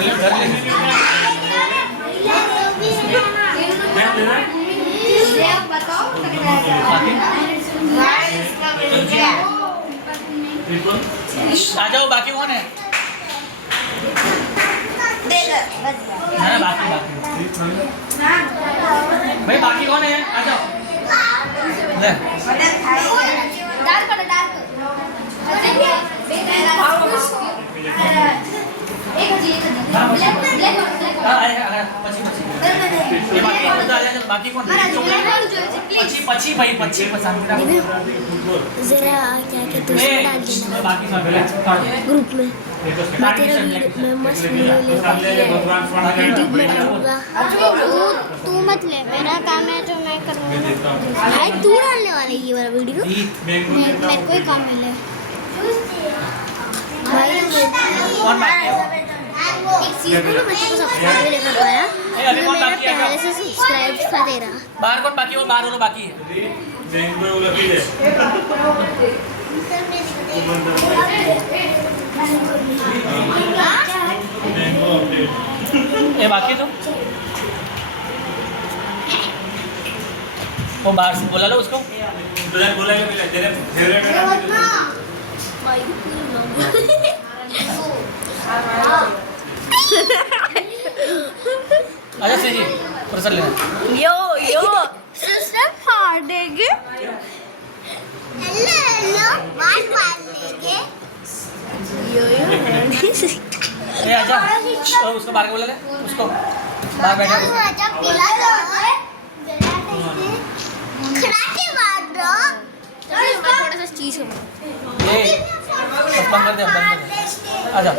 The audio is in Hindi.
आ जाओ, बाकी कौन है? बाकी भाई बाकी कौन है? आ जाओ। बाकी कौन? पची भाई पची पसंद जरा क्या कहते हैं डाल देना ग्रुप में। मैं तेरा मैं मस्त वीडियो यूट्यूब में डालूंगा। तू मत ले, मेरा काम है जो मैं करूँगा। भाई तू डालने वाला ये वाला वीडियो? मेरे को ही काम मिले भाई। एक चीज़ बोलो, मैं तेरे को सब्सक्राइब नहीं कर पाया, मेरा पहले से सब्सक्राइब था तेरा। बाहर कौन बाकी? और बाहर वालों बाकी है। ये बाकी तुम वो बाहर से बोला लो उसको। बोला अच्छा सही जी प्रोसेस लेना। यो सिस्टम फाड़ देंगे। हेलो हेलो मार लेंगे। यो ए आजा, उसको बाहर के बोला ले, उसको बाहर बैठा आजा पिला दो। खड़ाके मार दो। थोड़ा सा चीज हो। बंद कर दे, आजा।